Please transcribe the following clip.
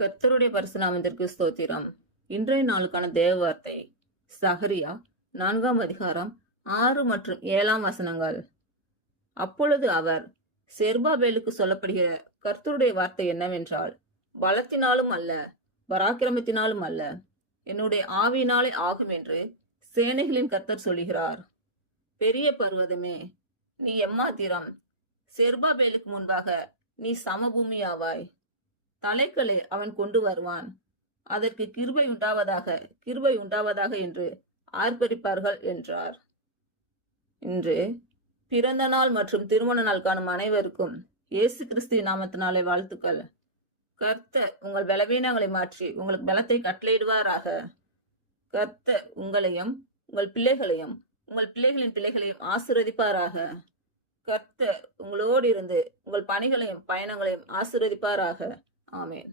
கர்த்தருடைய பரிசுநாமத்திற்கு ஸ்தோத்திரம். இன்றைய நாளுக்கான தேவ வார்த்தை சகரியா 4ஆம் அதிகாரம் 6 மற்றும் 7ஆம் வசனங்கள். அப்பொழுது அவர், செருபாபேலுக்கு சொல்லப்படுகிற கர்த்தருடைய வார்த்தை என்னவென்றால், பலத்தினாலும் அல்ல, பராக்கிரமத்தினாலும் அல்ல, என்னுடைய ஆவியினாலே ஆகும் என்று சேனைகளின் கர்த்தர் சொல்கிறார். பெரிய பர்வதமே, நீ எம்மாத்திரம்? செருபாபேலுக்கு முன்பாக நீ சமபூமியாவாய். தலைகளை அவன் கொண்டு வருவான், அதற்கு கிருபை உண்டாவதாக என்று ஆர்ப்பரிப்பார்கள் என்றார். இன்று பிறந்த நாள் மற்றும் திருமண நாள் காணும் அனைவருக்கும் இயேசு கிறிஸ்து நாமத்தினாலே வாழ்த்துக்கள். கர்த்தர் உங்கள் பலவீனங்களை மாற்றி உங்களுக்கு பலத்தை கட்டளையிடுவாராக. கர்த்தர் உங்களையும் உங்கள் பிள்ளைகளையும் உங்கள் பிள்ளைகளின் பிள்ளைகளையும் ஆசீர்வதிப்பாராக. கர்த்தர் உங்களோடு இருந்து உங்கள் பணிகளையும் பயணங்களையும் ஆசீர்வதிப்பாராக. ஆமென்.